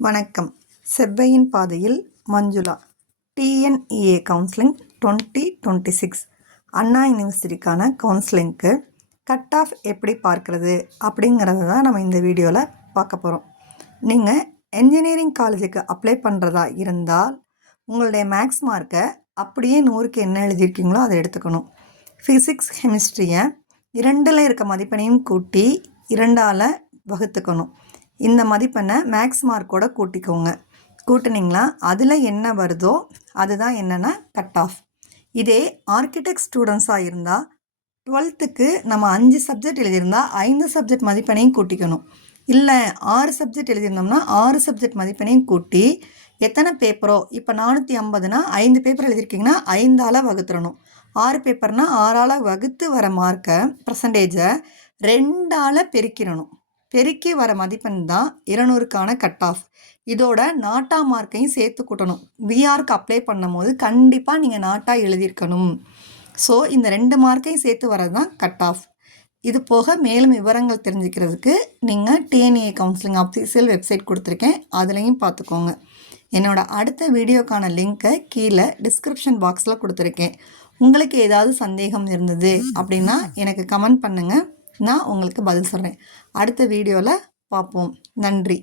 வணக்கம். செவ்வையின் பாதையில் Manjula. TNEA counselling 2026 அண்ணா யூனிவர்சிட்டிக்கான கவுன்சிலிங்க்கு cut off எப்படி பார்க்குறது அப்படிங்கிறத தான் நம்ம இந்த வீடியோவில் பார்க்க போகிறோம். நீங்கள் என்ஜினியரிங் காலேஜுக்கு அப்ளை பண்ணுறதா இருந்தால் உங்களுடைய மேக்ஸ் மார்க்கை அப்படியே 100க்கு என்ன எழுதியிருக்கீங்களோ அதை எடுத்துக்கணும். ஃபிசிக்ஸ் கெமிஸ்ட்ரியை 2ல் இருக்க மதிப்பெண்ணையும் கூட்டி 2ஆல் வகுத்துக்கணும். இந்த மதிப்பெண்ணை மேக்ஸ் மார்க்கோட கூட்டிக்கோங்க. கூட்டினீங்களா அதில் என்ன வருதோ அதுதான் என்னென்னா கட் ஆஃப். இதே ஆர்கிடெக்ட் ஸ்டூடெண்ட்ஸாக இருந்தால் 12க்கு நம்ம 5 சப்ஜெக்ட் எழுதியிருந்தால் 5 சப்ஜெக்ட் மதிப்பெண்ணையும் கூட்டிக்கணும். இல்லை 6 சப்ஜெக்ட் எழுதியிருந்தோம்னா 6 சப்ஜெக்ட் மதிப்பெண்ணையும் கூட்டி எத்தனை பேப்பரோ, இப்போ 450னா 5 பேப்பர் எழுதியிருக்கீங்கன்னா 5ஆல் வகுத்துடணும். 6 பேப்பர்னால் 6ஆல் வகுத்து வர மார்க்கை பர்சன்டேஜை 2ஆல் பெருக்கிடணும். பெருக்கி வர மதிப்பெண் தான் 200க்கான கட் ஆஃப். இதோட நாட்டா மார்க்கையும் சேர்த்து கூட்டணும். விஆருக்கு அப்ளை பண்ணும் போது கண்டிப்பாக நீங்கள் நாட்டா எழுதியிருக்கணும். ஸோ இந்த 2 மார்க்கையும் சேர்த்து வரது தான் கட் ஆஃப். இது போக மேலும் விவரங்கள் தெரிஞ்சுக்கிறதுக்கு நீங்கள் டிஎன்இஏ கவுன்சிலிங் அஃபிஷியல் வெப்சைட் கொடுத்துருக்கேன், அதுலேயும் பார்த்துக்கோங்க. என்னோடய அடுத்த வீடியோக்கான லிங்க்கை கீழே டிஸ்கிரிப்ஷன் பாக்ஸில் கொடுத்துருக்கேன். உங்களுக்கு ஏதாவது சந்தேகம் இருந்தது அப்படின்னா எனக்கு கமெண்ட் பண்ணுங்கள், நான் உங்களுக்கு பதில் சொல்கிறேன். அடுத்த வீடியோவில் பார்ப்போம். நன்றி.